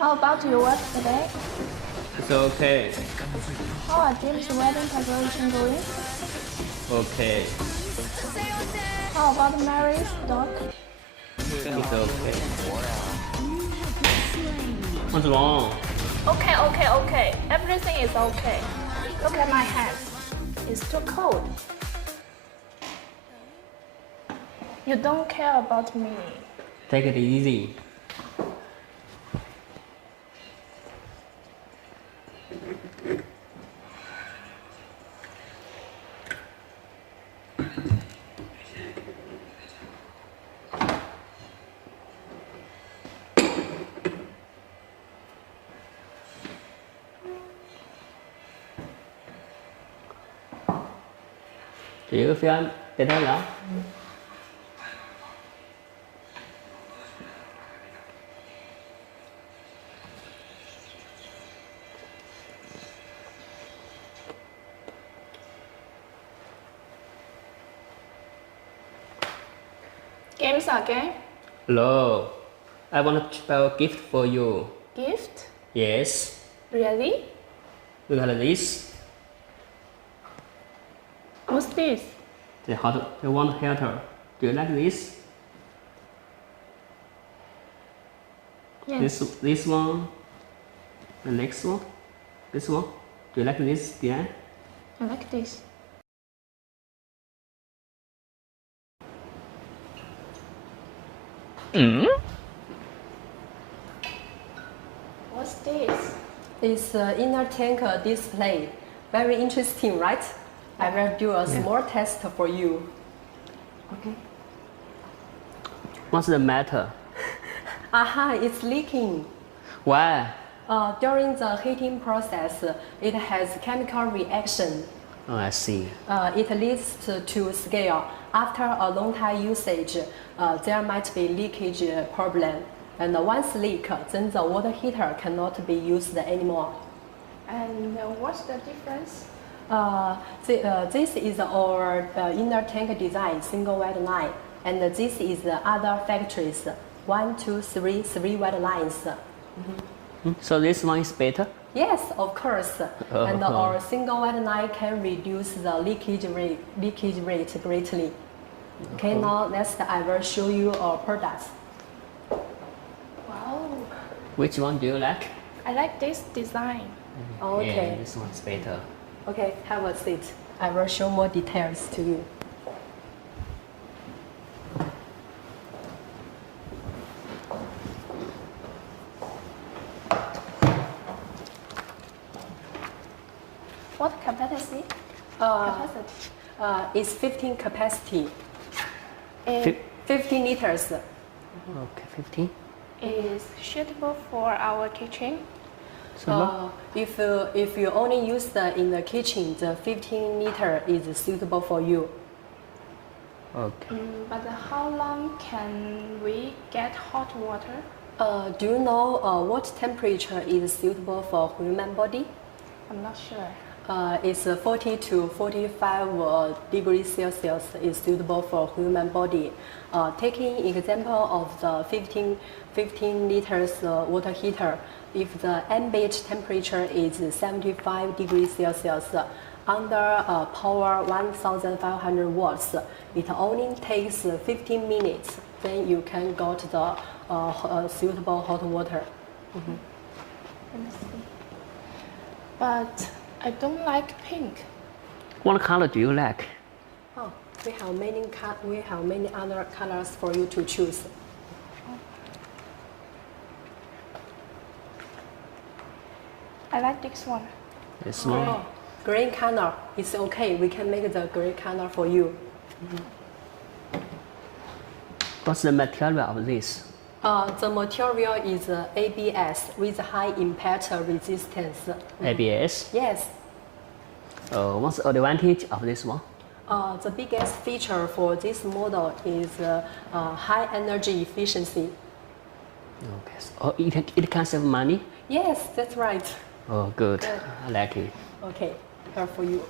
How about your work today? It's okay. How are Jim's wedding preparation going? Okay. How about Mary's dog? It's okay. What's wrong? Okay. Everything is okay. Look at my hands. It's too cold. You don't care about me. Take it easy. Chị có phim tiếp theo đó. Games again? Hello. I want to prepare a gift for you. Gift? Yes. Really? Look at this. What's this? The one heater. Do you like this? Yes. This one. The next one. This one. Do you like this? Yeah. I like this. What's this? It's inner tank display. Very interesting, right? I will do a small test for you. Okay. What's the matter? Aha, it's leaking. Why? During the heating process, it has chemical reaction. Oh, I see. It leads to scale. After a long time usage, there might be leakage problem. And once leak, then the water heater cannot be used anymore. And what's the difference? This is our inner tank design, single white line, and this is the other factories, 1, 2, 3, 3 white lines. So this one is better? Yes, of course. And our single white line can reduce the leakage rate greatly. Okay, now next I will show you our products. Wow. Which one do you like? I like this design. Okay. Yeah, this one's better. Okay, have a seat. I will show more details to you. What capacity? It's 15 capacity, It 15 liters. Okay, 15. is suitable for our kitchen. If you only use in the kitchen, the 15 liter is suitable for you. Okay. But how long can we get hot water? Do you know what temperature is suitable for human body? I'm not sure. It's 40 to 45 degrees Celsius is suitable for human body. Taking example of the 15 liters water heater, if the ambient temperature is 75 degrees Celsius, under power 1500 watts, it only takes 15 minutes, then you can get the suitable hot water. Let me see. But I don't like pink. What color do you like? Oh, we have many other colors for you to choose. I like this one. This one? Oh, green color is okay. We can make the green color for you. What's the material of this? The material is ABS with high impact resistance. ABS? Yes. What's the advantage of this one? The biggest feature for this model is high energy efficiency. Okay. So, it can save money? Yes, that's right. Oh, good. I like it. Okay, here for you.